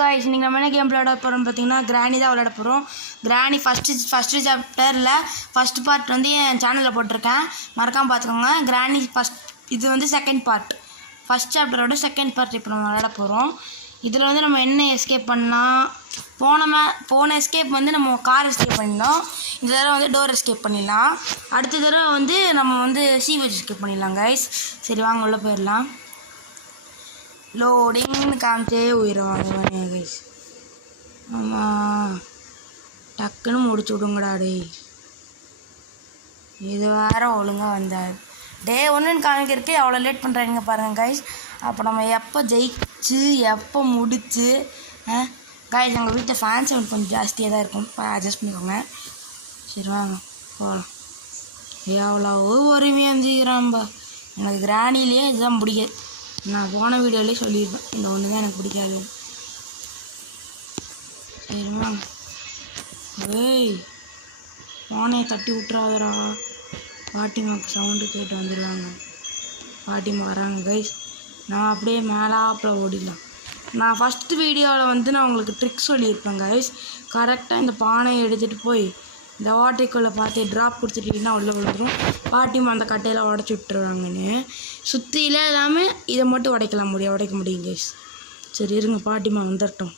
Guys இன்னைக்கு நம்ம என்ன கேம் விளையாட போறோம் பாத்தீங்கன்னா கிரானி தான் விளையாட போறோம். கிரானி ஃபர்ஸ்ட் சாப்டர்ல ஃபர்ஸ்ட் பார்ட் வந்து என் சேனல்ல போட்டுருக்கேன். மறக்காம பாத்துக்கோங்க. கிரானி ஃபர்ஸ்ட் இது வந்து செகண்ட் பார்ட். ஃபர்ஸ்ட் சாப்டரோட செகண்ட் பார்ட் இப்போ நம்ம விளையாட போறோம். இதுல வந்து நம்ம என்ன எஸ்கேப் பண்ணலாம்? போன எஸ்கேப் வந்து நம்ம கார் எஸ்கேப் பண்ணிடலாம். இந்த தடவை வந்து டோர் எஸ்கேப் பண்ணிடலாம். அடுத்த தடவை வந்து நம்ம வந்து சீவேஜ் எஸ்கேப் பண்ணிடலாம் गाइस. சரி வாங்க உள்ள போயிடலாம். லோடிங்னு காமிச்சே உயிரவாங்க கைஸ். ஆமாம் டக்குன்னு முடிச்சு விடுங்கடா டே. இது வேற ஒழுங்காக வந்தார் டே ஒன்றுன்னு காமிக்கிறதுக்கு அவ்வளோ லேட் பண்ணுறாங்க பாருங்கள் கைஸ். அப்போ நம்ம எப்போ ஜெயிச்சு எப்போ முடிச்சு கைஸ் எங்கள் வீட்டில் ஃபேன் சவுண்ட் கொஞ்சம் ஜாஸ்தியாக தான் இருக்கும். அட்ஜஸ்ட் பண்ணிக்கோங்க. சரி வாங்க போகலாம். எவ்வளோ பொறுமையாக இருந்துக்கிறான்பா. எனக்கு கிரானிலேயே இதுதான் பிடிக்காது. நான் போன வீடியோலேயே சொல்லியிருப்பேன் இந்த ஒன்று தான் எனக்கு பிடிக்காது. சரிம்மா ஏய் போனையை தட்டி விட்றாதரா. பாட்டிமாவுக்கு சவுண்டு கேட்டு வந்துடுவாங்க. பாட்டிமா வராங்க கைஸ். நான் அப்படியே மேலாப்பில் ஓடிடலாம். நான் ஃபஸ்ட்டு வீடியோவில் வந்து நான் உங்களுக்கு ட்ரிக் சொல்லியிருப்பேன் கைஸ். கரெக்டாக இந்த பானையை எடுத்துகிட்டு போய் இந்த வாட்டருக்குள்ளே பார்த்து ட்ராப் கொடுத்துட்டிங்கன்னா உள்ளே விழுந்துடும். பாட்டிமா அந்த கட்டையில் உடச்சி விட்டுருவாங்கன்னு சுற்றியில் இல்லாமல் இதை மட்டும் உடைக்க முடியும் கைஸ். சரி இருங்க பாட்டிமா வந்துட்டோம்.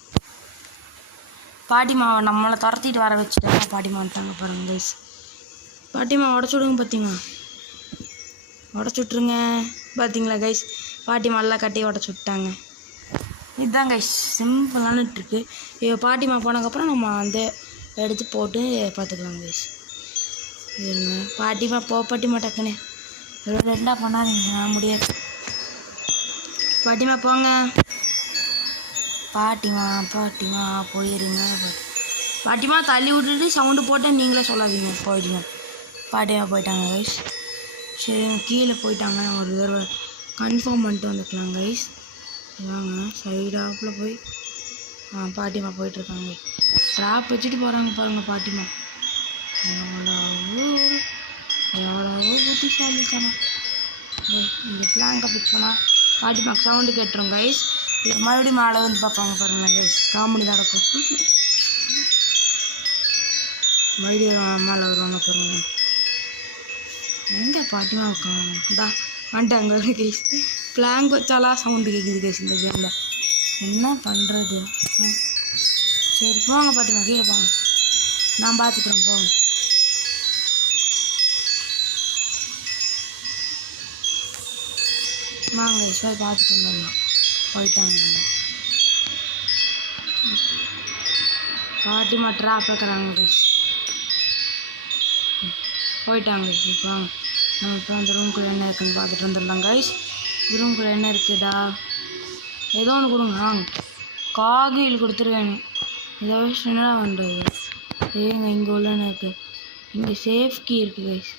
பாட்டிமாவை நம்மளை துரத்திட்டு வர வச்சுட்டாங்க. பாட்டிமா வந்துட்டாங்க பாருங்க கைஸ். பாட்டிமா உடச்சி விடுங்க. பார்த்தீங்களா உடச்சி விட்ருங்க. பார்த்தீங்களா கைஸ் பாட்டிமா எல்லாம் கட்டி உடச்சி விட்டாங்க. இதுதான் கைஸ் சிம்பிளான ட்ரிக்கு. இப்போ பாட்டிமா போனதுக்கப்புறம் நம்ம வந்து எடுத்து போட்டு பார்த்துக்கலாம் கைஸ். இருங்க பாட்டிமா பாட்டிமா டக்குன்னு எவ்வளோ ரெண்டாக பண்ணாதீங்க. நான் முடியாது. பாட்டிமா போங்க. பாட்டிமா போயிருங்க. பாட்டிமா தள்ளி விட்டுட்டு சவுண்டு போட்டு நீங்களே சொல்லாதீங்க போயிடுங்க. பாட்டிமா போயிட்டாங்க கைஸ். சரி கீழே போயிட்டாங்க. ஒரு தடவை கன்ஃபார்ம் பண்ணிட்டு வந்துக்கலாம் கைஸ். வாங்க சைடாப்பில் போய் பாட்டிமா போயிட்டுருக்காங்க. ட்ராப் வச்சுட்டு போகிறாங்க பாருங்கள் பாட்டிமா. எவ்வளோ புத்திசாலித்தனம். இந்த பிளாங்கை பிடிச்சோன்னா பாட்டிமாக்கு சவுண்டு கேட்டுரும் கைஸ். மறுபடியும் மேலே வந்து பார்ப்பாங்க பாருங்கள் கைஸ். காமெடி தான் நடக்கும். மறுபடியும் மேலே வருவாங்க பாருங்க. எங்கே பாட்டிமா இருக்காங்க? இந்தா வந்துட்டாங்க கைஸ். பிளாங்க் வச்சாலாம் சவுண்டு கேட்குது கைஸ் இந்த கேமில். என்ன பண்ணுறது? சரி போங்க பாட்டிமா கீழே போங்க. நான் பார்த்துக்குறேன் போங்க. வாங்க சார் பார்த்துட்டு வந்துடலாம். போயிட்டாங்க பாட்டிமா ட்ராப் வைக்கிறாங்க கைஸ். போயிட்டாங்க இப்போ வாங்க நம்ம இப்போ அந்த ரூம்குள்ளே என்ன இருக்குன்னு பார்த்துட்டு வந்துடலாம் கைஸ். ரூம்குள்ளே என்ன இருக்குதா? ஏதோ ஒன்று கொடுங்க. வாங்க காகில் கொடுத்துருவேன். இதை வச்சு என்னடா பண்ணுறது? ஏங்க இங்கே உள்ள என்ன இருக்குது? இங்கே சேஃப் கீ இருக்குது கைஸ்.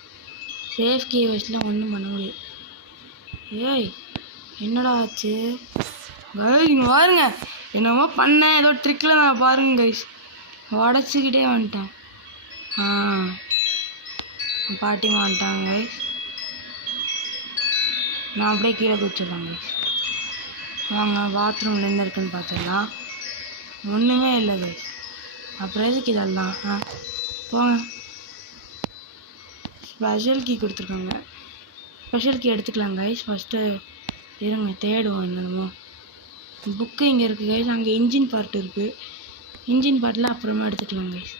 சேஃப் கீ வச்சுலாம் ஒன்றும் பண்ண முடியும். ஏய் என்னடா ஆச்சு கைஸ்? இங்கே பாருங்க என்னமோ பண்ணேன் ஏதோ ட்ரிக்கில் நான் பாருங்க கைஸ் உடச்சிக்கிட்டே வந்துட்டேன். பாட்டிமா வந்துட்டாங்க கைஸ். நான் அப்படியே கீழே குதிச்சிடலாம் கைஸ். வாங்க பாத்ரூமில் என்ன இருக்குன்னு பார்த்துடலாம். ஒன்றுமே இல்லை கைஸ். அப்புறம் எதுக்கு இதெல்லாம்? போங்க. ஸ்பெஷல் கீ கொடுத்துருக்காங்க. ஸ்பெஷல் கீ எடுத்துக்கலாம் கைஸ். ஃபஸ்ட்டு இருங்க தேடுவோம். என்னமோ புக்கு இங்கே இருக்குது கைஸ். அங்கே இன்ஜின் பார்ட் இருக்குது. இன்ஜின் பார்ட்டில் அப்புறமா எடுத்துக்கலாம் கைஸ்.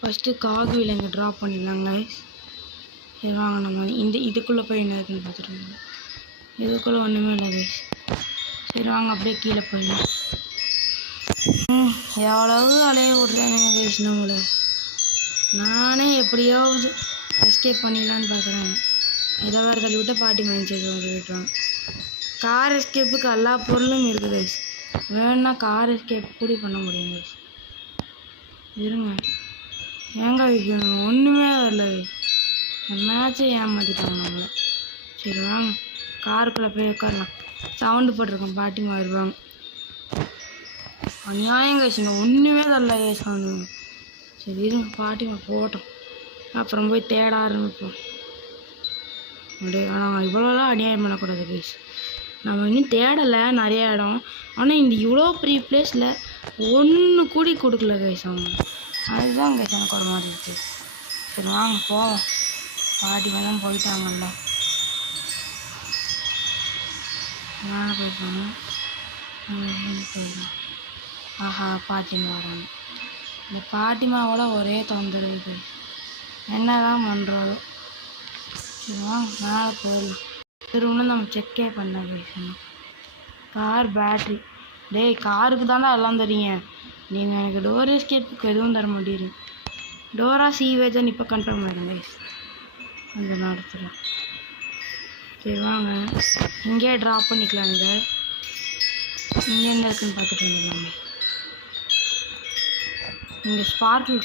ஃபஸ்ட்டு காகுவில் இங்கே ட்ராப் பண்ணிடலாம் கைஸ். சரி வாங்க நம்ம இதுக்குள்ளே போய் என்ன இருக்குன்னு பார்த்துட்டு இதுக்குள்ளே ஒன்றுமே இல்லை கைஸ். சரி வாங்க அப்படியே கீழே போயிடலாம். எவ்வளவு அலைய விட்றானுங்க கைஸ் நம்மளை. நானே எப்படியாவது எஸ்கேப் பண்ணிடலான்னு பார்க்குறேன். இதை வேறு தள்ளி விட்டு பாட்டி மைண்ட் செட் விட்டுறாங்க. கார் எஸ்கேப்புக்கு எல்லா பொருளும் இருக்குது கைஸ். வேணுன்னா கார் எஸ்கேப் கூட பண்ண முடியும் கைஸ். இருங்க ஏங்க வைக்கணும் ஒன்றுமே இல்லை. மேட்சே ஏமாற்றிட்டாங்க நம்மளை. சரி வாங்க காருக்குள்ளே போய் உட்காரலாம். சவுண்டு போட்டிருக்கோம் பாட்டிமா வருவாங்க. அநியாயம் கைஸ் ஒன்றுமே தரல சவுண்டு. சரி இருங்க பாட்டிமா போட்டோம். அப்புறம் போய் தேட ஆரம்பிப்போம். அப்படியே ஆனால் இவ்வளோலாம் அநியாயம் பண்ணக்கூடாது கைஸ். நம்ம இன்னும் தேடலை நிறைய இடம். ஆனால் இந்த இவ்வளோ பெரிய பிளேஸில் ஒன்று கூடி கொடுக்கல கைஸ் அவங்க. அதுதான் கைஸ் எனக்கு ஒரு மாதிரி இருக்குது. சரி வாங்க போவோம். பாட்டி மேலும் போயிட்டாங்கல்ல, மேலே போயிருப்பாங்க. போயிடலாம். ஆஹா பாட்டிமா வராங்க. இந்த பாட்டிமாவோட ஒரே தொந்தரவு. என்ன தான் பண்ணுறதோ. சரி வாங்க மேலே போயிடலாம். சரி ஒன்றும் நம்ம செக்கே பண்ண பேசணும். Car battery. டேய் காருக்கு தானே எல்லாம் தரீங்க, நீங்கள் எனக்கு டோர் எஸ்கேப்புக்கு எதுவும் தர மாட்டேங்குது. டோரா சீவேஜன் இப்போ கன்ஃபார்ம் ஆகிடும் கைஸ் அந்த நேரத்தில். சரி வாங்க இங்கேயே ட்ராப் பண்ணிக்கலாம். இங்கே என்ன இருக்குன்னு பார்த்துட்டு வந்துடலாமே. இங்கே ஸ்பார்க்கிள்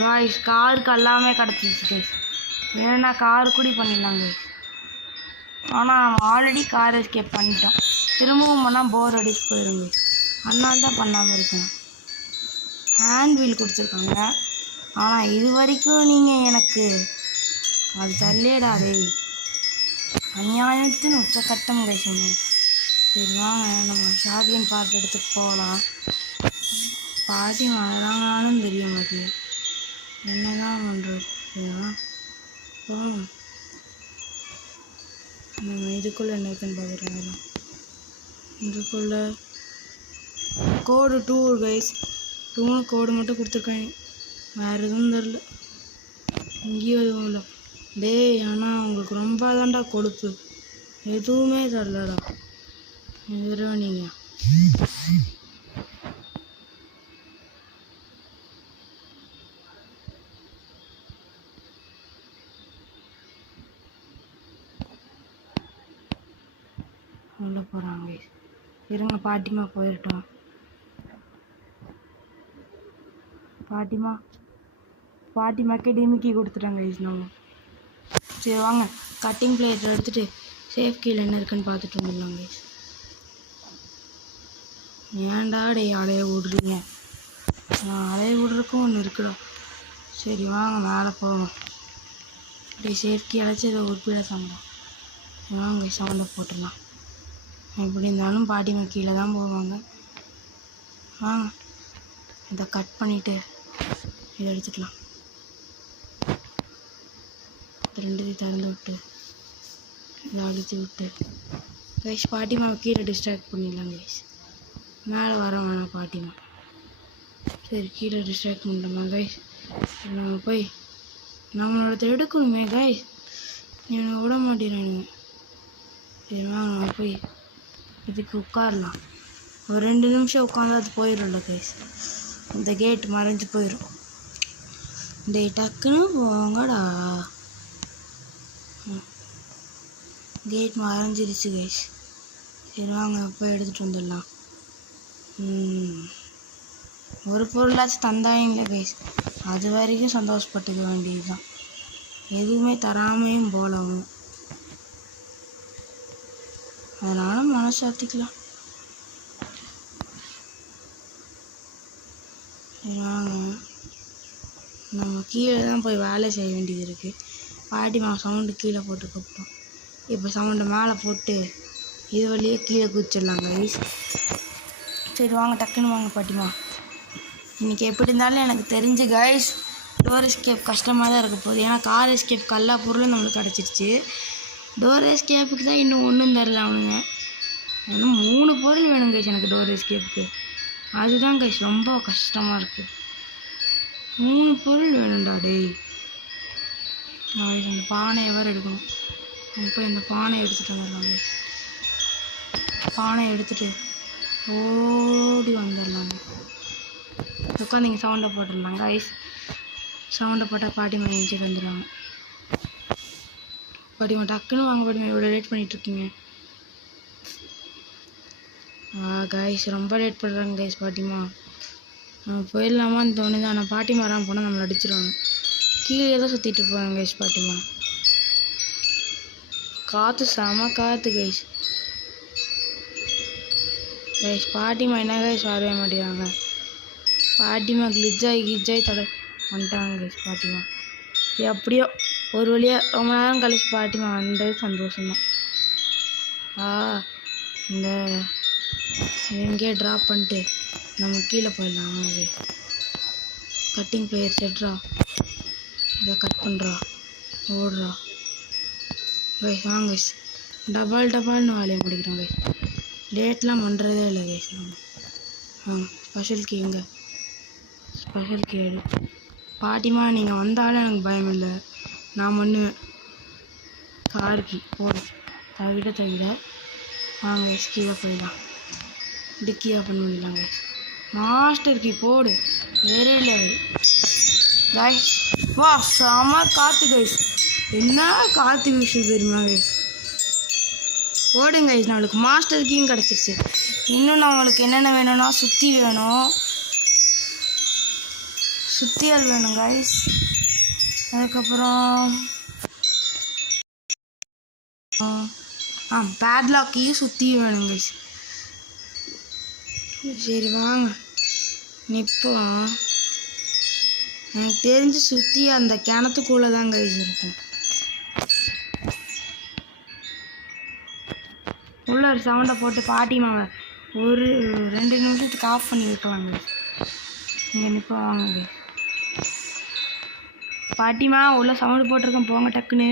காய்ஸ் காருக்கு எல்லாமே கிடச்சிச்சு கைஸ். வேணா காரு கூட பண்ணிடலாம் கைஸ். ஆனால் நம்ம ஆல்ரெடி கார் எஸ்கேப் பண்ணிட்டோம். திரும்பவும் பண்ணால் போர் அடிச்சு போயிடும் கைஸ். அதனால தான் பண்ணாமல் இருக்கேன். ஹேண்ட் வீல் கொடுத்துருக்காங்க, ஆனால் இது வரைக்கும் நீங்கள் எனக்கு அது தரலேடா டேய். அநியாயத்தின் உச்சக்கட்டம் கைஸ் ஒன்று. சரி வாங்க நம்ம ஷார்ட்கன் பார்ட் எடுத்துகிட்டு போகலாம். பாட்டி வராங்கனாலும் தெரிய மாட்டேங்குது, என்ன தான் பண்ணுறது. சரிவா போகணும். நம்ம இதுக்குள்ளே என்ன இருக்குன்னு பார்க்குறோம். இதுக்குள்ளே கோடு 2 கைஸ். 2 கோடு மட்டும் கொடுத்துருக்காங்க, வேறு எதுவும் தெரில. இங்கேயும் எதுவும் இல்லை டேய். ஆனால் உங்களுக்கு ரொம்ப தான்டா கொழுப்பு, எதுவுமே தரலடா. எதிரோ நீங்கள் உள்ள போகிறாங்க. இருங்க பாட்டிமா போயிட்டோம். பாட்டிமாக்கே டிமிக்கி கொடுத்துட்டாங்க கைஸ் நம்ம. சரி வாங்க கட்டிங் பிளேட் எடுத்துகிட்டு சேஃப் கீழே என்ன இருக்குன்னு பார்த்துட்டு வந்துடலாம் கைஸ். ஏன்டா டே அலைய விடுறீங்க, அலைய விடுறதுக்கும் ஒன்று இருக்குடா. சரி வாங்க மேலே போவோம். டே சேஃப் கீ அழைச்சி இதை உருப்பிட சம்பளம். வாங்க சவுண்டை போட்டுடலாம். எப்படி இருந்தாலும் பாட்டிமா கீழே தான் போவாங்க. வாங்க இதை கட் பண்ணிவிட்டு இதை எடுத்துக்கலாம். ரெண்டுத்தையும் திறந்து விட்டு இதை அழிச்சு விட்டு கைஸ் பாட்டிமாவை கீழே டிஸ்ட்ராக்ட் பண்ணிடலாம் கைஸ். மேலே வர வேணாம் பாட்டிமா. சரி கீழே டிஸ்ட்ராக்ட் பண்ணிட்டோமா கைஸ். நம்ம போய் நம்மளோட எடுக்கணுமே கைஸ், எனக்கு விட மாட்டேறானுங்க. சரி வாங்க நம்ம போய் இதுக்கு உட்காரலாம். ஒரு 2 நிமிஷம் உட்காந்தா அது போயிடும்ல கைஸ். இந்த கேட் மறைஞ்சு போயிடும். டே டக்குன்னு போங்கடா. கேட் மறைஞ்சிருச்சு கைஸ். சரி வாங்க போய் எடுத்துகிட்டு வந்துடலாம். ஒரு பொருளாச்சும் தந்தாங்களே கைஸ், அது வரைக்கும் சந்தோஷப்பட்டுக்க வேண்டியது தான். எதுவுமே தராமையும் போலவும், அதனால் மனசாத்திக்கலாம். வாங்க நம்ம கீழே தான் போய் வேலை செய்ய வேண்டியது இருக்குது. பாட்டிமா சவுண்டு கீழே போட்டு கூப்பிட்டோம். இப்போ சவுண்டை மேலே போட்டு இது வழியே கீழே குதிச்சிடலாம் கைஸ். சரி வாங்க டக்குன்னு வாங்க பாட்டிமா. இன்றைக்கி எப்படி இருந்தாலும் எனக்கு தெரிஞ்சு கைஸ் டோர் எஸ்கேப் கஷ்டமாக தான் இருக்க போகுது. ஏன்னா கார் எஸ்கேப் எல்லா பொருளும் நம்மளுக்கு கிடச்சிருச்சு. டோர் எஸ்கேப்புக்கு தான் இன்னும் ஒன்றும் தரல அவனுங்க. இன்னும் 3 பொருள் வேணும் கைஸ் எனக்கு டோர் எஸ்கேப்புக்கு. அதுதான் கைஸ் ரொம்ப கஷ்டமாக இருக்குது. 3 பொருள் வேணும்டா டேய். அந்த பானையை வேறு எடுக்கணும். நம்ம போய் இந்த பானையை எடுத்துகிட்டு வந்துடலாங்க. பானையை எடுத்துகிட்டு ஓடி வந்துடலாங்க. உட்காந்து இங்கே சவுண்டை போட்டுடலாங்க கைஸ். சவுண்டை போட்டால் பாட்டிமா எழுந்திட்டு வந்துடுவாங்க. பாட்டிமா டக்குன்னு வாங்க பாட்டிமா, இவ்வளோ லேட் பண்ணிகிட்ருக்கீங்க. கைஸ் ரொம்ப லேட் பண்ணுறாங்க கைஸ் பாட்டிமா. நம்ம போயிடலாமான்னு தோணுது, ஆனால் பாட்டிமா வராமல் போனால் நம்மளை அடிச்சிடுவாங்க. கீழே தான் சுற்றிட்டு போவாங்க கைஸ் பாட்டிமா. காற்று செம காற்று கைஸ். கைஸ் பாட்டிமா என்ன கைஸ் வரவே மாட்டேங்கிறாங்க. பாட்டிமா கிளிஜாய் தடை வந்துட்டாங்க கைஸ் பாட்டிமா. எப்படியோ ஒரு வழியாக ரொம்ப நேரம் கழிச்சு பாட்டிமா வந்தது சந்தோஷம்தான். இந்த எங்கேயே ட்ராப் பண்ணிட்டு நம்ம கீழே போயிடலாம். வாங்க கட்டிங் பிளேயர் செட்ரா, இதை கட் பண்ணுறா, ஓடுறா கைஸ். வாங்க கைஸ், டபால்னு வேலையை முடிக்கிறோம் கைஸ். லேட்லாம் பண்ணுறதே இல்லை கைஸ் நம்ம. ஸ்பெஷல் கீ எங்கே? ஸ்பெஷல் கீ எடு. பாட்டிமா நீங்கள் வந்தாலும் எனக்கு பயம் இல்லை, நான் பண்ணுவேன். கார் கீ போடும் தவிர வாங்க கைஸ், கீழே போயிடலாம். டிக்கி ஓப்பன் பண்ணிடலாம் கைஸ். மாஸ்டர் கீ போடு, வேறே லெவல் கைஸ். வா செம காற்று கைஸ், என்ன காற்று விஷயம் தெரியுமா கைஸ். ஓடுங்க கைஸ், நம்மளுக்கு மாஸ்டர் கீயும் கிடச்சிருச்சு. இன்னும் நம்மளுக்கு என்னென்ன வேணும்னா சுற்றி வேணும், சுத்தியல் வேணும் கைஸ். அதுக்கப்புறம் பேட்லாக் கீயும் சுற்றியும் வேணும் கைஸ். சரி வாங்க நிற்போம். எனக்கு தெரிஞ்சு சுற்றி அந்த கிணத்துக்குள்ளே தான் கைஸ் இருக்கும். உள்ள ஒரு சவுண்டை போட்டு பாட்டிமாவை ஒரு 2 நிமிஷத்துக்கு ஆஃப் பண்ணி வைக்கலாங்க. இங்கே நிற்போம் வாங்க. பாட்டிமா உள்ள சவுண்டு போட்டிருக்கேன், போங்க டக்குன்னு.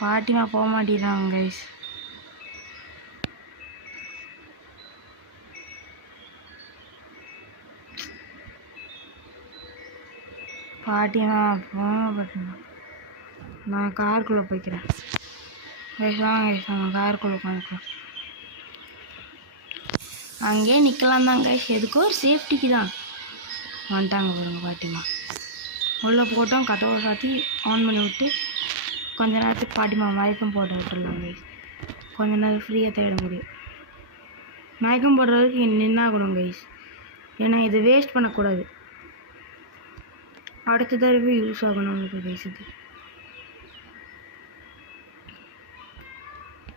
பாட்டிமா போக மாட்டேங்கிறாங்க கைஸ். பாட்டிமா போங்க பாட்டிமா, நான் காருக்குள்ளே போய்க்கிறேன் கைஸ். வாங்க கைஸ், நம்ம காருக்குள்ளே உட்காந்துக்கலாம். அங்கேயே நிற்கலாம் தான் கைஸ், எதுக்கோ ஒரு சேஃப்டிக்கு தான் வந்துட்டாங்க பாருங்க பாட்டிமா. உள்ளே போட்டோம், கதவை சாத்தி ஆன் பண்ணி விட்டு கொஞ்ச நேரத்துக்கு பாட்டிமா மயக்கம் போட்டு விட்டுடலாம் கைஸ். கொஞ்ச நேரம் ஃப்ரீயாக தேட முடியும். மயக்கம் போடுறதுக்கு நின்னாகணும் கைஸ், ஏன்னா இதை வேஸ்ட் பண்ணக்கூடாது, அடுத்த தடவை யூஸ் ஆகணும் உங்களுக்கு கைஸ்.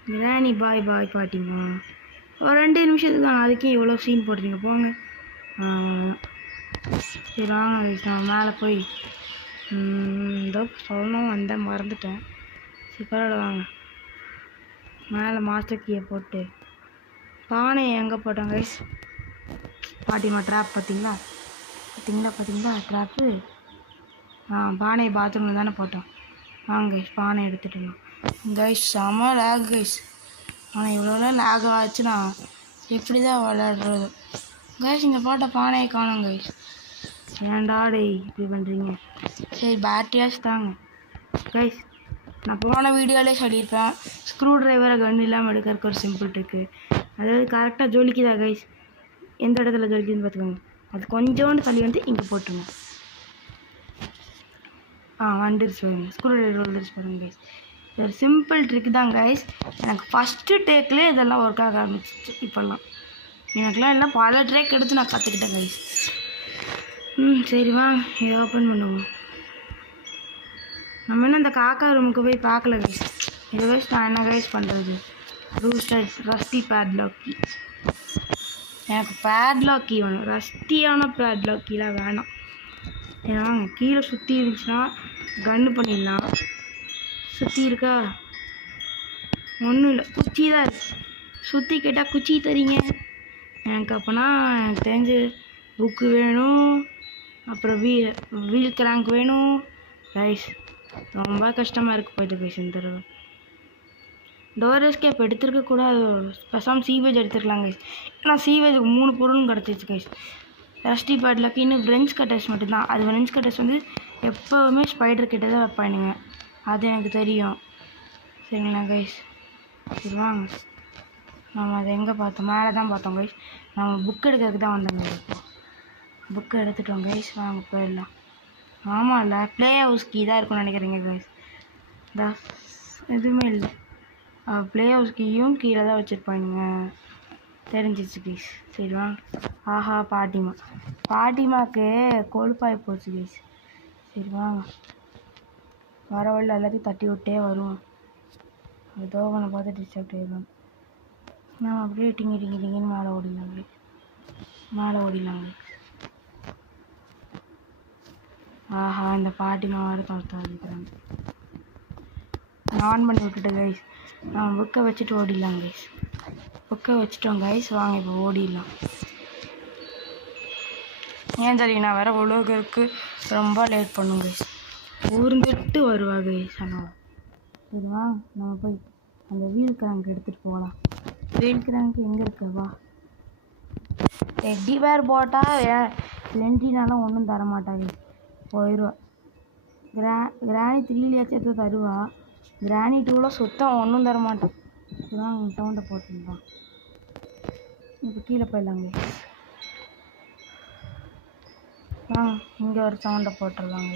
இது ராணி பாய் பாட்டிமா, ஒரு 2 நிமிஷத்துக்கு தான், அதுக்கே இவ்வளோ சீன் போடுறீங்க போங்க. சரி வாங்க கைஸ், நான் மேலே போய் இதோ சொல்லணும் வந்தேன், மறந்துட்டேன். சரி பரவாயில்ல வாங்க. மேலே மாஸ்டர் கீயை போட்டு பானையை எங்கே போட்டோம் கைஸ்? பாட்டிமா ட்ராப் பார்த்தீங்களா ட்ராப்பு. பானையை பாத்ரூமில் தானே போட்டோம். வாங்க கைஸ், பானை எடுத்துட்டோம் கைஸ். செம லேக் கைஸ், ஆனால் இவ்வளோலாம் லேக் ஆச்சு, நான் எப்படி தான் விளையாடுறது கைஸ். இந்த போட்ட பானையை காணும் கைஸ், ஏன்டா டேய் இப்படி பண்ணுறீங்க? சரி பேட்டரியாச்சு தாங்க கைஸ். நான் போன வீடியோவிலே சொல்லியிருப்பேன், ஸ்க்ரூ ட்ரைவரை கன் இல்லாமல் எடுக்கிறதுக்கு ஒரு சிம்பிள் இருக்குது. அதாவது கரெக்டாக ஜொலிக்குதா கைஸ், எந்த இடத்துல ஜொலிக்குதுன்னு பார்த்துக்கோங்க. அது கொஞ்சோண்டு தள்ளி வந்து இங்கே போட்டுருங்க. வந்துருச்சு பாருங்க, ஸ்க்ரூ ட்ரைவர் வந்துருச்சு பாருங்க கைஸ். இது ஒரு சிம்பிள் ட்ரிக் தான் கைஸ். எனக்கு ஃபஸ்ட்டு டேக்லேயே இதெல்லாம் ஒர்க் ஆக ஆரம்பிச்சிச்சு. இப்போல்லாம் எனக்குலாம் எல்லாம் பல ட்ரேக் எடுத்து நான் கற்றுக்கிட்டேன் கைஸ். சரி வா, இதை ஓப்பன் பண்ணுவோம். நம்ம இன்னும் இந்த காக்கா ரூமுக்கு போய் பார்க்கல கைஸ். இதை கைஸ் நான் என்ன கைஸ் பண்ணுறது? Rusty padlock key. எனக்கு பேட்லாக் கீ வேணும், ரஸ்டியான பேட்லாக் கீலாம் வேணாம். ஏன்னா கீழே சுற்றி இருந்துச்சுன்னா கன்னு பண்ணிடலாம். சுற்றி இருக்கா? ஒன்றும் இல்லை, குச்சி தான் இருக்குது. சுற்றி கேட்டால் குச்சி தரீங்க எனக்கு. அப்போனா எனக்கு தெரிஞ்சு புக்கு வேணும், அப்புறம் வீல் கிராங்க் வேணும் கைஸ். ரொம்ப கஷ்டமாக இருக்குது போயிட்டு கைஸ். இந்த தடவை டோர் எஸ்கேப் எடுத்துருக்கக்கூடாது, பேசாமல் சீவேஜ் எடுத்துருக்கலாம் கைஸ். ஏன்னா சீவேஜுக்கு 3 பொருளும் கிடச்சிச்சு கைஸ். ரஸ்டி பேட்லாக் இன்னும் ஃப்ரெஞ்ச் கட்டர்ஸ் மட்டும்தான். அது ஃப்ரெஞ்ச் கட்டர்ஸ் வந்து எப்போவுமே ஸ்பைடர் கிட்ட தான் வைப்பானுங்க, அது எனக்கு தெரியும். சரிங்களா கைஸ்? சரி வாங்க, நம்ம அதை எங்கே பார்த்தோம்? மேலே தான் பார்த்தோம் கைஸ். நம்ம புக் எடுக்கிறதுக்கு தான் வந்தோங்க. இப்போ புக்கு எடுத்துட்டோம் கைஸ், வாங்க போயிடலாம். ஆமாம் இல்லை, ப்ளே ஹவுஸ் கீ தான் இருக்கும்னு நினைக்கிறீங்க கைஸ். எதுவுமே இல்லை, ப்ளே ஹவுஸ் கீயும் கீழே தான் வச்சுருப்பாங்க, தெரிஞ்சிச்சு கைஸ். சரி வாங்க. ஆஹா பாட்டிமாவுக்கு கொழுப்பாய் போச்சு கைஸ். சரி வாங்க, வர வழியில் எல்லாத்தையும் தட்டி விட்டே வருவோம். அது தோவனை பார்த்து டிஸ்டர்ப் ஆகிடுவோம். நான் அப்படியே டிங்கின்னு மேலே ஓடிடலாங்க. ஆஹா, இந்த பாட்டிமா வர தவிர்த்து வந்துக்கிறாங்க. ஆன் பண்ணி விட்டுட்டேன் கைஸ். நான் புக்கை வச்சுட்டு ஓடிடலாம் கைஸ். புக்கை வச்சுட்டோம் கைஸ். வாங்க இப்போ ஓடிடலாம். ஏன் தெரியும் நான் வேறு உலகருக்கு ரொம்ப லேட் பண்ணும் கைஸ். ஊர்ந்துட்டு வருவா கைஸ். ஆனால் சரி வாங்க நம்ம போய் அந்த வீல் கிராங்க் எடுத்துகிட்டு போகலாம். வீல் கிராங்க் எங்கே இருக்கவா? டெட்டி பேர் போட்டால் லென்ட்ரினாலாம் ஒன்றும் தரமாட்டாங்க, போயிடுவா. கிராணி 3 எடுத்து தருவா. கிராணி 2 சுத்தம் ஒன்றும் தரமாட்டான். வாங்க சவுண்டை போட்டுருந்தான். இப்போ கீழே போயிடலாங்க. வாங்க இங்கே ஒரு சவுண்டை போட்டுடலாங்க.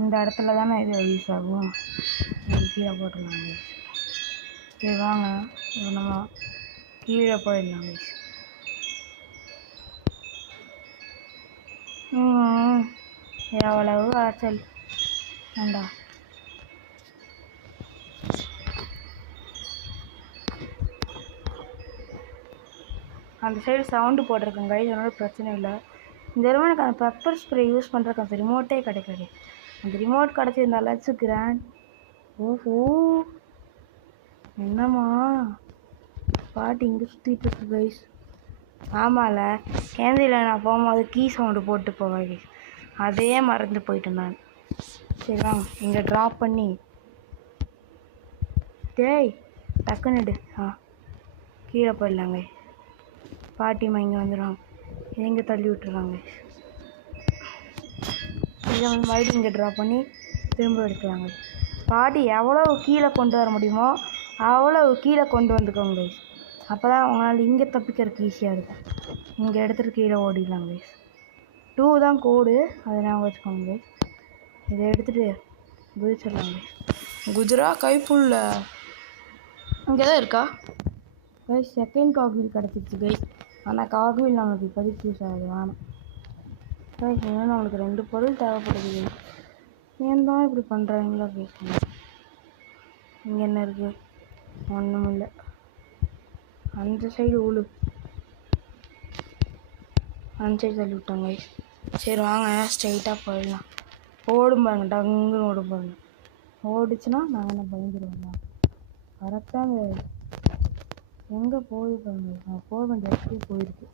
இந்த இடத்துல தானே இது யூஸ் ஆகும். இது கீழே போட்டுடலாங்க. சரி வாங்க இப்போ நம்ம கீழே போயிடலாங்க. எவ்வளவு ஆச்சல் வேண்டா. அந்த சைடு சவுண்டு போட்டிருக்கேங்க, இதனால பிரச்சனை இல்லை. இந்த தடவை எனக்கு அந்த பெப்பர் ஸ்ப்ரே யூஸ் பண்ணுறதுக்கு அந்த ரிமோட்டே கிடைக்காது. அந்த ரிமோட் கிடச்சிருந்தாலாச்சும் கிராண்ட். ஓஹோ என்னம்மா பாட்டி இங்கே சுற்றிட்டு இருக்கு கைஸ். ஆமாம்ல கேந்தியில் நான் போகும்போது கீ சவுண்டு போட்டு போவேன் கைஸ். அதே மறந்து போயிட்டேன் நான். சரி வாங்க இங்கே ட்ராப் பண்ணி டேய் டக்குன்னுடு கீழே போயிடலாங்க. பாட்டிம்மா இங்கே வந்துடுவாங்க. எங்கே தள்ளி விட்டுருவாங்க. இதை வந்து மறுபடியும் இங்கே ட்ராப் பண்ணி திரும்ப எடுக்கலாங்க. பாட்டி எவ்வளோ கீழே கொண்டு வர முடியுமோ அவ்வளோ கீழே கொண்டு வந்துக்கோங்க கைஸ். அப்போ தான் அவங்களால இங்கே தப்பிக்கிறதுக்கு ஈஸியாக இருக்கும். இங்கே எடுத்துகிட்டு கீழே ஓடிடலாம் கைஸ். 2 தான் கோடு, அதை நாங்கள் வச்சுக்கோங்க கைஸ். இதை எடுத்துகிட்டு குதிச்சிடலாம் கைஸ். குஜரா கைப்புள்ள இங்கே தான் இருக்கா கைஸ். செகண்ட் காக்வீல் கிடச்சிச்சு கைஸ். ஆனால் காக்வீல் நம்மளுக்கு இப்போதைக்கு யூஸ் ஆகுது வேணும் கைஸ். இன்னும் நம்மளுக்கு 2 பொருள் தேவைப்படுது கைஸ். ஏன் தான் இப்படி பண்ணுறாங்களா கைஸ். இங்கே என்ன இருக்குது? ஒன்றும் இல்லை. அந்த சைடு ஊழு அந்த சைடு தள்ளி விட்டாங்க கைஸ். சரி வாங்க ஸ்ட்ரைட்டாக போயிடலாம். ஓடும் பாருங்க, டங்குன்னு ஓடும் பாருங்க. ஓடிச்சுன்னா நாங்கள் என்ன பயந்துருவோங்க. கரெக்டாக அந்த எங்கே போகுது பாருங்க. நான் போக வேண்டிய இடத்துக்கு போயிருக்கு.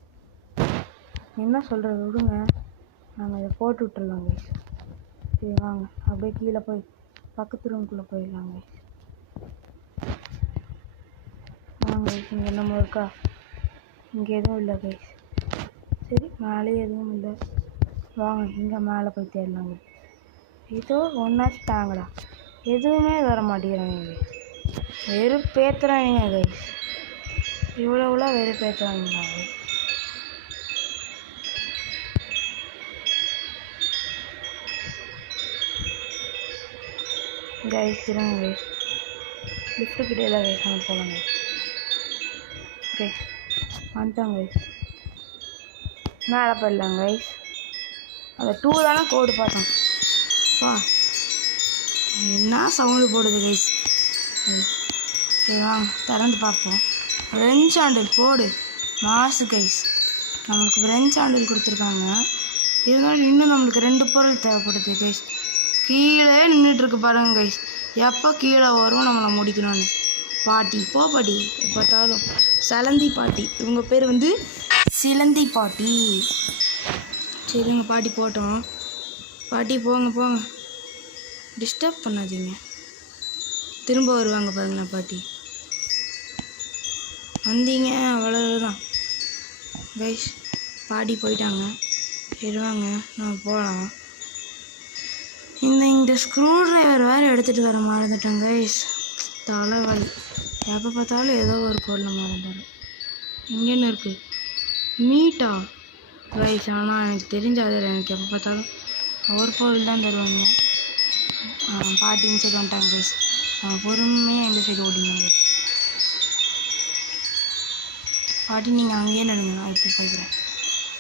என்ன சொல்கிறது விடுங்க, நாங்கள் இதை போட்டு விட்டுடலாம் கைஸ். சரி வாங்க அப்படியே கீழே போய் பக்கத்து ரூம்குள்ளே போயிடலாங்க. வாங்க கைஸ். இங்கே என்னமோ இருக்கா? இங்கே எதுவும் இல்லை கைஸ். சரி மேலே எதுவும் இல்லை. வாங்க இங்கே மேலே போய் தேடலாங்க. ஏதோ ஒன்றாச்சு தாங்கடா. எதுவுமே வர மாட்டேங்கிறாங்க. வெறுப்பேற்றுறாங்க கைஸ். இவ்வளோவுல வெறுப்பேற்றுறாங்களா கைஸ். கைஸ் இருங்க கைஸ். லிஃப்ட்டு கிட்டே இல்லை கைஸ். அங்கே போகலாங்க கைஸ். வந்துட்டோம் கைஸ். மேலே போயிடலாம் கைஸ். அந்த 2 தானே கோடு பார்த்தோம். என்ன சவுண்டு போடுது கைஸ். சரி வாங்க திறந்து பார்ப்போம். ஃப்ரெஞ்ச் ஹேண்டில் போடு மாசு கைஸ். நம்மளுக்கு ஃப்ரெஞ்ச் ஹேண்டில் கொடுத்துருக்காங்க. இருந்தாலும் இன்னும் நம்மளுக்கு 2 பொருள் தேவைப்படுது கைஸ். கீழே நின்றுட்டுருக்கு பாருங்க கைஸ். எப்போ கீழே வரும் நம்மளை முடிக்கணும்னு. பாட்டி போ பாட்டி. பார்த்தாலும் சிலந்தி பாட்டி. இவங்க பேர் வந்து சிலந்தி பாட்டி. சரிங்க பாட்டி போட்டோம். பாட்டி போங்க போங்க, டிஸ்டர்ப் பண்ணாதீங்க. திரும்ப வருவாங்க பாருங்களேன் பாட்டி. வந்தீங்க அவ்வளோதான் கைஸ். பாட்டி போயிட்டாங்க. சரிவாங்க நம்ம போகலாம். இந்த ஸ்க்ரூ ட்ரைவர் வேறு எடுத்துகிட்டு வர மறந்துட்டேன் கைஸ். தலைவலி. எப்போ பார்த்தாலும் ஏதோ ஒரு பொருளை மறந்துடும். இங்கேன்னு இருக்குது மீட்டா கைஸ். ஆனால் எனக்கு தெரிஞ்சாது. எனக்கு எப்போ பார்த்தாலும் ஒரு பொருள் தான் தருவாங்க. பாட்டி இந்த சைடு வந்துட்டாங்க கைஸ். பொறுமையாக எங்கள் சைடு ஓடிங்க கைஸ். பாட்டி நீங்கள் அங்கேயே நடுங்க, நான் இப்படி போய்க்கிறேன்.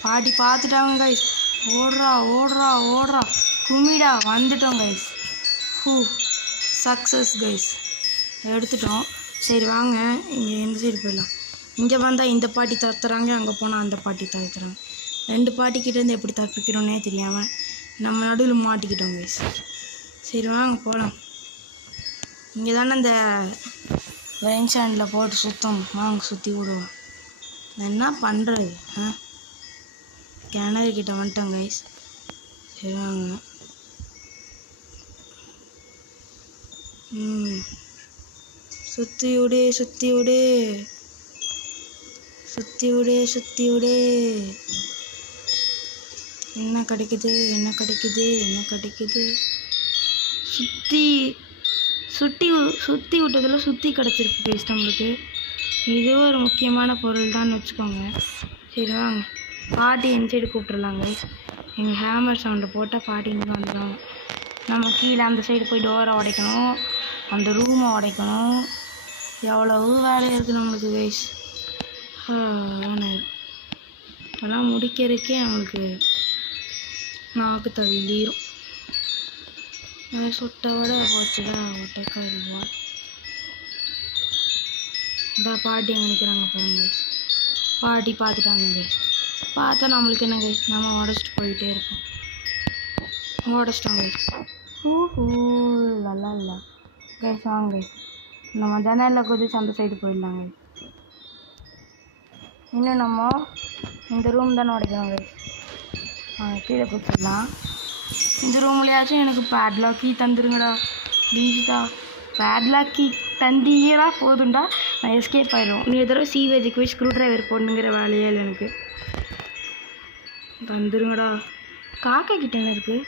பாட்டி பார்த்துட்டாங்க கைஸ். ஓடுறா ஓடுறா ஓடுறா குமிடா. வந்துட்டோம் கைஸ். Success guys. எடுத்துட்டோம். சரி வாங்க இங்கே எந்த சைடு போயிடலாம். இங்கே வந்தால் இந்த பாட்டி தத்துறாங்க, அங்கே போனால் அந்த பாட்டி தத்துறாங்க. 2 பாட்டிக்கிட்டேருந்து எப்படி தப்பிக்கிறோன்னே தெரியாமல் நம்ம நடுவில் மாட்டிக்கிட்டோம் கைஸ். சரி வாங்க போகலாம். இங்கே தானே இந்த ரெயின் சாண்டில் போட்டு சுத்தம். வாங்க சுற்றி விடுவோம். என்ன பண்ணுறது? கிணறு கிட்ட வந்துட்டோம் கைஸ். சரி வாங்க. சுற்றி விடு சுற்றி விடு சுற்றி விடு சுற்றி விடு. என்ன கிடைக்குது என்ன கிடைக்குது என்ன கிடைக்குது? சுற்றி சுற்றி சுற்றி விட்டதில் சுற்றி கிடச்சிருக்கு கைஸ் நம்மளுக்கு. இது ஒரு முக்கியமான பொருள் தான் வச்சுக்கோங்க. சரி வாங்க பாட்டி என் சைடு கூப்பிட்றலாங்க. எங்கள் ஹேமர் சவுண்டை போட்டால் பாட்டி இங்கே வந்துடுவாங்க. நம்ம கீழே அந்த சைடு போய் டோரை உடைக்கணும், அந்த ரூமை உடைக்கணும். எவ்வளவு வேலை இருக்குது நம்மளுக்கு கைஸ். அதெல்லாம் முடிக்கிறதுக்கே நம்மளுக்கு நாக்கு தள்ளிடும். சொட்டை விட போச்சுடா ஒட்டைக்காரிவா. இந்த பாட்டி அங்கே நிற்கிறாங்க பாருங்க கைஸ். பாட்டி பார்த்துட்டாங்க கைஸ். பார்த்தா நம்மளுக்கு என்ன கைஸ், நம்ம உடச்சிட்டு போயிட்டே இருக்கோம். உடச்சிட்டோம் கைஸ். நல்லா இல்லை கைஸ். வாங்க கைஸ் நம்ம ஜன்னலில் குதிச்சு அந்த சைடு போயிடலாங்க. இன்னும் நம்ம இந்த ரூம் தானே உடைக்கிறோம் கைஸ். கீழே குதிச்சிடலாம். இந்த ரூம்லையாச்சும் எனக்கு பேட்லாக்கி தந்துருங்கடா ப்ளீஸ்டா. பேட்லாக்கி தந்தீரா போதும்டா, நான் எஸ்கேப் ஆயிடும். நீ தடவை சீவேஜுக்கு போய் ஸ்க்ரூ ட்ரைவர் போடணுங்கிற வேலையே இல்லை எனக்கு. தந்துருங்கடா. காக்கா கிட்ட என்ன இருக்குது?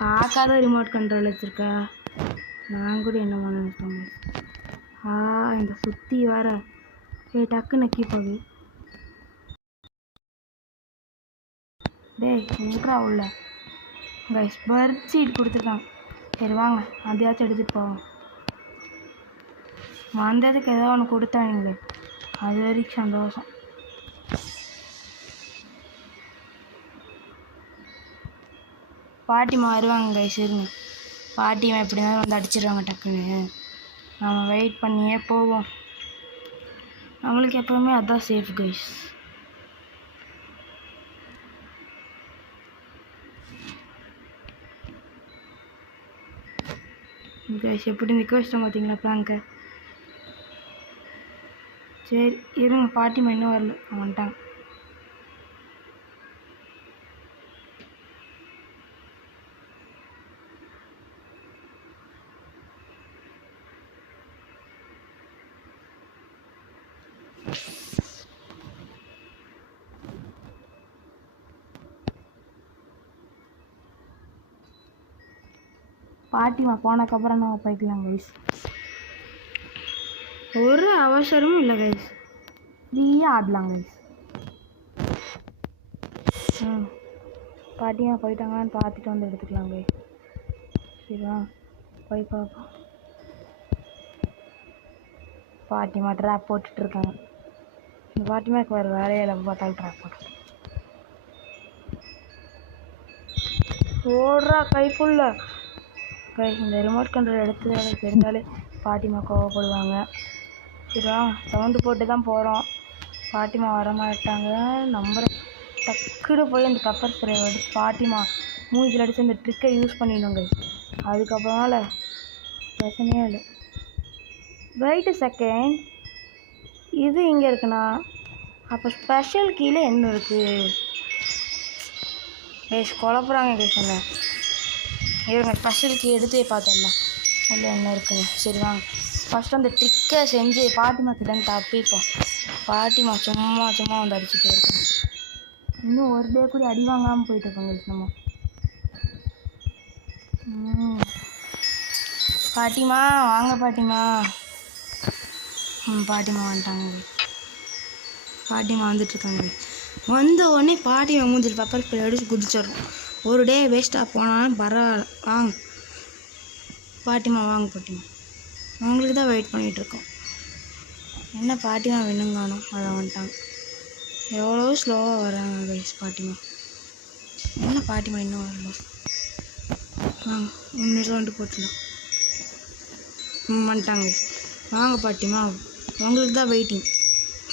காக்காத ரிமோட் கண்ட்ரோல் வச்சுருக்கா. நான் கூட என்ன பண்ண நினைச்சோங்க. இந்த சுற்றி வர டக்கு நக்கி போகுது. டேய் எங்கடா உள்ள கைஸ் பர்த் சீட் கொடுத்துருக்காங்க. சரி வாங்க அதையாச்சும் எடுத்துகிட்டு போவோம். வந்ததுக்கு ஏதோ ஒன்று கொடுத்தாங்களே, அது வரைக்கும் சந்தோஷம். பாட்டிமா வருவாங்க கைஸ். இருங்க, பாட்டிமா எப்படி தான் வந்து அடிச்சிடுவாங்க டக்குன்னு. நம்ம வெயிட் பண்ணியே போவோம். நம்மளுக்கு எப்போவுமே அதுதான் சேஃப் கைஸ். கைஸ் எப்படி நிற்க வச்சிட்டோம் பார்த்தீங்களா ப்ராங்க. சரி இருங்க, பாட்டிமா இன்னும் வரல, வந்துட்டாங்க. பாட்டிமா போனதுக்கப்புறம் நம்ம போய்க்கலாம் கைஸ். ஒரு அவசரமும் இல்லை கைஸ், ஃப்ரீயாக ஆடலாம் கைஸ். பாட்டிமா போயிட்டாங்கன்னு பார்த்துட்டு வந்து எடுத்துக்கலாம் கைஸ். சரிவா போய் பார்ப்போம். பாட்டிமா ட்ராப் போட்டுட்ருக்காங்க. இந்த பாட்டிமாக்கு வேறு வேலையில் பார்த்தாலும் ட்ராப் போட்டு ஓடுறா கைக்குள்ள கைஸ். இந்த ரிமோட் கண்ட்ரோல் எடுத்து எனக்கு தெரிஞ்சாலே பாட்டிமா கோவப்படுவாங்க. சரிவா சவுண்டு போட்டு தான் போகிறோம். பாட்டிமா வரமாட்டாங்க. நம்புற டக்குன்னு போய் அந்த பெப்பர் ஸ்ப்ரே எடுத்து பாட்டிமா மூஞ்சில் அடித்து அந்த ட்ரிக்கை யூஸ் பண்ணிடணுங்க. அதுக்கப்புறமால பிரச்சனையே இல்லை. வெயிட் செகண்ட், இது இங்கே இருக்குண்ணா, அப்போ ஸ்பெஷல் கீழே என்ன இருக்குது கைஸ்? குழப்புறாங்க கைஸ். என்ன இருங்க, ஸ்பெஷல் கீ எடுத்து பார்த்துடலாம் இல்லை என்ன இருக்குங்க. சரி வாங்க ஃபஸ்ட்டு அந்த ட்ரிக்கை செஞ்சு பாட்டிமா கிட்ட தப்பிப்போம். பாட்டிமா சும்மா சும்மா வந்து அடிச்சுட்டே இருக்காங்க. இன்னும் ஒரு டே கூட அடி வாங்காமல் போயிட்டுருக்கோங்க நம்ம. பாட்டிமா வாங்க பாட்டிமா. பாட்டிமா வந்துட்டாங்க. பாட்டிமா வந்துட்டுருக்காங்க. வந்த உடனே பாட்டிமா மூஞ்சில் பெப்பர் ஸ்ப்ரே அடிச்சு குதிச்சிடறோம். ஒரு டே வேஸ்ட்டாக போனாலும் பரவாயில்ல. வாங்க பாட்டிமா வாங்க. பாட்டிமா அவங்களுக்கு தான் வெயிட் பண்ணிகிட்ருக்கோம். என்ன பாட்டிமா வேணுங்கானோ அதை வந்துட்டாங்க. எவ்வளோ ஸ்லோவாக வராங்க கைஸ் பாட்டிமா. என்ன பாட்டிமா இன்னும் வரல. இன்னும் வந்துட்டு போட்டுலாம் வந்துட்டாங்க. வாங்க பாட்டிமா, உங்களுக்கு தான் வெயிட்டிங்.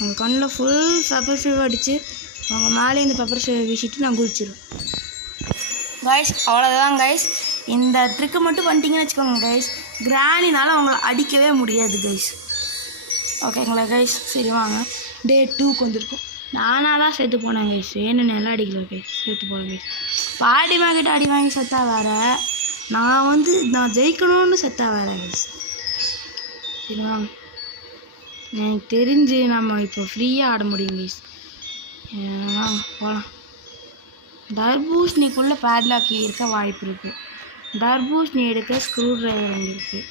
உங்கள் கண்ணில் ஃபுல் பெப்பர் ஸ்ப்ரே அடித்து அவங்க மேலே இந்த பெப்பர் ஸ்ப்ரே வீசிட்டு நான் குதிச்சிடுவேன் கைஸ். அவ்வளோதான் கைஸ், இந்த ட்ரிக்கு மட்டும் பண்ணிட்டீங்கன்னு வச்சுக்கோங்க கைஸ், கிராணினால் அவங்கள அடிக்கவே முடியாது கைஸ். ஓகேங்களா கைஸ்? சரி வாங்க டே 2க்கு வந்திருக்கும். நானாக தான் செத்து போனேன் கைஸ், வேணுன்னு எல்லாம் அடிக்கல கைஸ், செத்து போனேன் கைஸ். பாட்டிமா கிட்ட அடி வாங்கி செத்தா வேறு, நான் ஜெயிக்கணும்னு செத்தா வேறு கைஸ். சரி வாங்க, எனக்கு தெரிஞ்சு நம்ம இப்போ ஃப்ரீயாக ஆட முடியும் கைஸ். வாங்க போகலாம். தர்பூசணிக்குள்ளே பேட்லாக் இருக்க வாய்ப்பு இருக்குது. தர்பூசணி எடுக்க ஸ்க்ரூ ட்ரைவர் ஒன்று இருக்குது.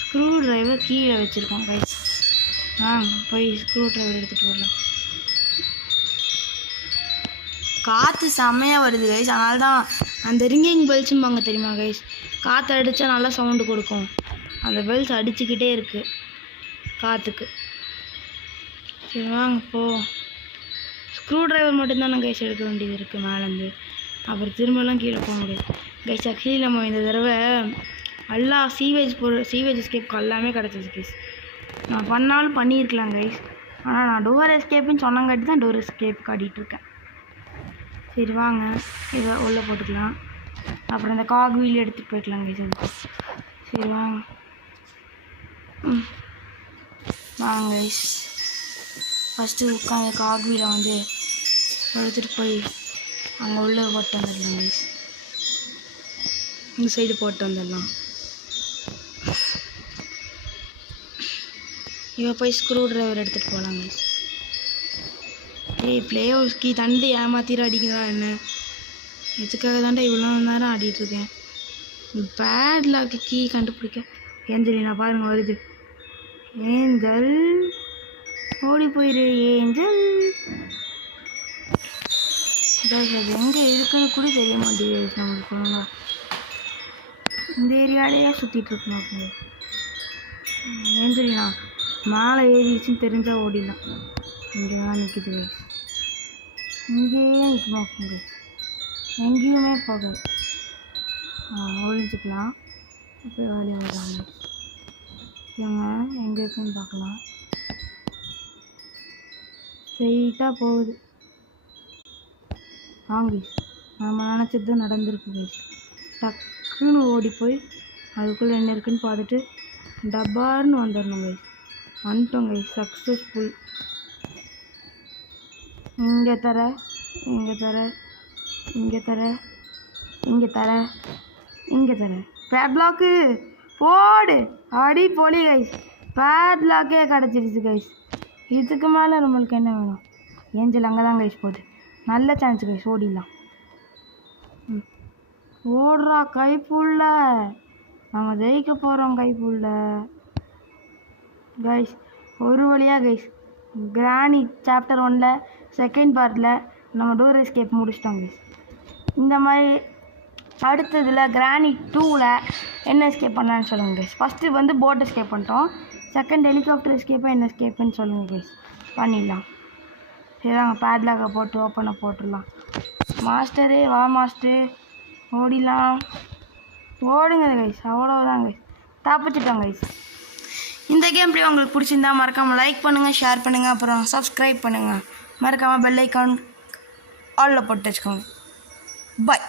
ஸ்க்ரூ ட்ரைவர் கீழே வச்சுருக்கோம் கைஸ். போய் ஸ்க்ரூ ட்ரைவர் எடுத்துகிட்டு வரலாம். காற்று செம்மையாக வருது கைஸ், அதனால தான் அந்த ரிங்கிங் பெல்ஸும்பாங்க தெரியுமா கைஸ், காற்று அடித்தா நல்லா சவுண்டு கொடுக்கும். அந்த பெல்ஸ் அடிச்சுக்கிட்டே இருக்குது காற்றுக்கு. சரி வாங்க போ. ஸ்க்ரூ ட்ரைவர் மட்டும்தான் கைஸ் எடுக்க வேண்டியது இருக்குது மேலேருந்து. அப்புறம் திரும்பலாம் கீழே போக முடியாது கைஸ். ஆக்சுவலி நம்ம இந்த தடவை எல்லா சீவேஜ் எஸ்கேப்க்கு எல்லாமே கிடச்சிது கைஸ். நான் பண்ணாலும் பண்ணியிருக்கலாம் கைஸ், ஆனால் நான் டோர் எஸ்கேப்புன்னு சொன்னங்காட்டி தான் டோர் எஸ்கேப் காட்டிகிட்ருக்கேன். சரி வாங்க, இதை உள்ளே போட்டுக்கலாம். அப்புறம் இந்த காக் வீல் எடுத்துகிட்டு போய்க்கலாம் கைஸ். சரி வாங்க வாங்க கைஸ். ஃபஸ்ட்டு உட்காந்து காக் வீலை எடுத்துகிட்டு போய் அங்கே உள்ளே போட்டு வந்துடலாம் கைஸ். இந்த சைடு போட்டு வந்துடலாம். இவன் போய் ஸ்க்ரூ ட்ரைவர் எடுத்துகிட்டு போகலாம் கைஸ். பிளே ஹவுஸ் கீ தண்டு ஏமாத்திர அடிக்கிறா என்ன? இதுக்காக தாண்டா இவ்வளோ நேரம் ஆடிட்டுருக்கேன். பேட்லாக்கு கீ கண்டுபிடிக்க. ஏஞ்சலினா பாருங்க வருது. ஏஞ்சல் ஓடி போயிரு ஏஞ்சல். அது எங்கே இருக்குன்னு கூட தெரிய மாட்டேங்குது நம்மளுக்கு. ஒழுங்கா இந்த ஏரியாலேயே சுற்றிட்டு இருக்கணும். ஏஞ்சலினா மேலே ஏறிடுச்சுன்னு தெரிஞ்சால் ஓடிடலாம். இங்கே தான் நிற்கிது கைஸ், இங்கேயே நிற்குமா கைஸ், எங்கேயுமே போகாது. ஒழிஞ்சிக்கலாம். இப்போ வேலையை வர்றாங்க. இவங்க எங்கே இருக்குன்னு பார்க்கலாம். ஸ்ட்ரெயிட்டாக போகுது. வாங்கி நம்ம நினச்சது நடந்திருக்கு கைஸ். டக்குன்னு ஓடி போய் அதுக்குள்ளே என்ன இருக்குன்னு பார்த்துட்டு டப்பார்னு வந்துடணும் கைஸ். வந்துட்டோம் கைஸ், சக்ஸஸ்ஃபுல். இங்கே தர, இங்கே தர, இங்கே தர, இங்கே தர, இங்கே தர. பேட்லாக்கு போடு. அடி போலி கைஸ், பேட்லாக்கே கிடச்சிருச்சு கைஸ். இதுக்கு மேலே நம்மளுக்கு என்ன வேணும்? ஏஞ்சல் அங்கே தான் கைஸ் போகுது. நல்ல சான்ஸ் கைஸ், ஓடிடலாம். ஓடுறா கைப்புள்ள, நம்ம ஜெயிக்க போகிறோம் கைப்புள்ள கைஸ். ஒரு வழியாக கைஸ் கிராணி சாப்டர் 1ல் செகண்ட் பார்ட்டில் நம்ம டோர் எஸ்கேப் முடிச்சிட்டோம் கைஸ். இந்த மாதிரி அடுத்ததில் கிராணி 2ல் என்ன எஸ்கேப் பண்ணலான்னு சொல்லுங்கள் கைஸ். ஃபஸ்ட்டு போட் எஸ்கேப் பண்ணிட்டோம். செகண்ட் ஹெலிகாப்டர் எஸ்கேப்பாக என்ன எஸ்கேப்புன்னு சொல்லுங்கள் கைஸ், பண்ணிடலாம். சரி நாங்கள் பேட்லாக்கை போட்டு ஓப்பனை போட்டுடலாம். மாஸ்டரே வா மாஸ்டர், ஓடிடலாம். ஓடுங்க கைஸ், அவ்வளோதான் கைஸ், தப்பிச்சிட்டோம் கைஸ். இந்த கேம் பிளே உங்களுக்கு பிடிச்சிருந்தா மறக்காமல் லைக் பண்ணுங்கள், ஷேர் பண்ணுங்கள், அப்புறம் சப்ஸ்கிரைப் பண்ணுங்கள். மறக்காமல் பெல் ஐக்கான் ஆலில் போட்டு வச்சுக்கோங்க. பாய்.